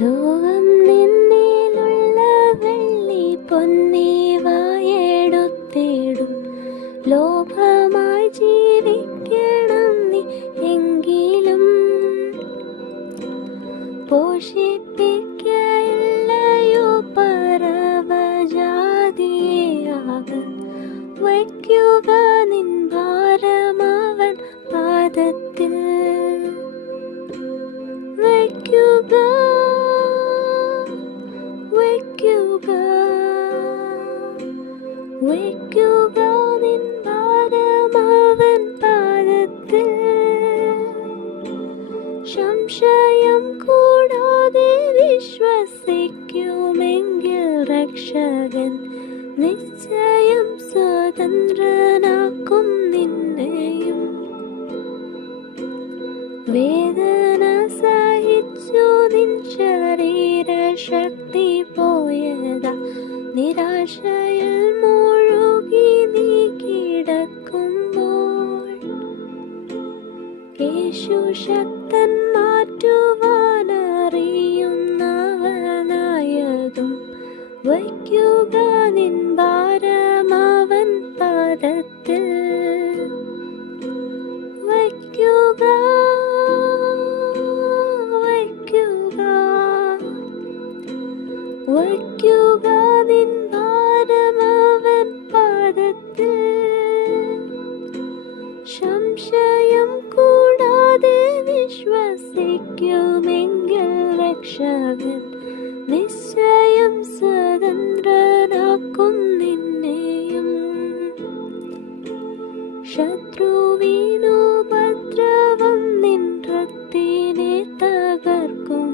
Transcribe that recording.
ലോകം നിന്നിലുള്ള വെള്ളി പൊന്നിവയെടുത്തിടും. ലോഭമായി ജീവിക്കണം നീ എങ്കിലും പോഷിപ്പിക്കയില്ലയോ പരവജാതിയെ അവൻ. വയ്ക്കുക നിൻ ഭാരമവൻ പാദത്തിൽ. വയ്ക്കുക വയ്ക്കുക വയ്ക്കുക നിൻ ഭാരമവൻ പാദത്തിൽ. സംശയം കൂടാതെ വിശ്വസിക്കുമെങ്കിൽ രക്ഷകൻ നിശ്ചയം സ്വതന്ത്രനാക്കും നിന്നെയും. വേദന സഹിച്ചു നിൻ ശരീരശക്തി പോയതാ. നിരാശയിൽ മുഴുകി നീ കിടക്കുമ്പോൾ യേശു ശക്തൻ മാറ്റുവാനറിയുന്നവനായതും. വയ്ക്കുക നിൻ ഭാരമവൻ പാദത്തിൽ. വയ്ക്കുക വയ്ക്കുക വയ്ക്കുക നിൻ ഭാരമവൻ പാദത്തിൽ. സംശയം കൂടാതെ വിശ്വസിക്കുമെങ്കിൽ രക്ഷകൻ നിശ്ചയം സ്വതന്ത്രനാക്കും നിന്നെയും. ശത്രുവിനുപദ്രവം നിൻ രക്തത്തിനെ തകർക്കും.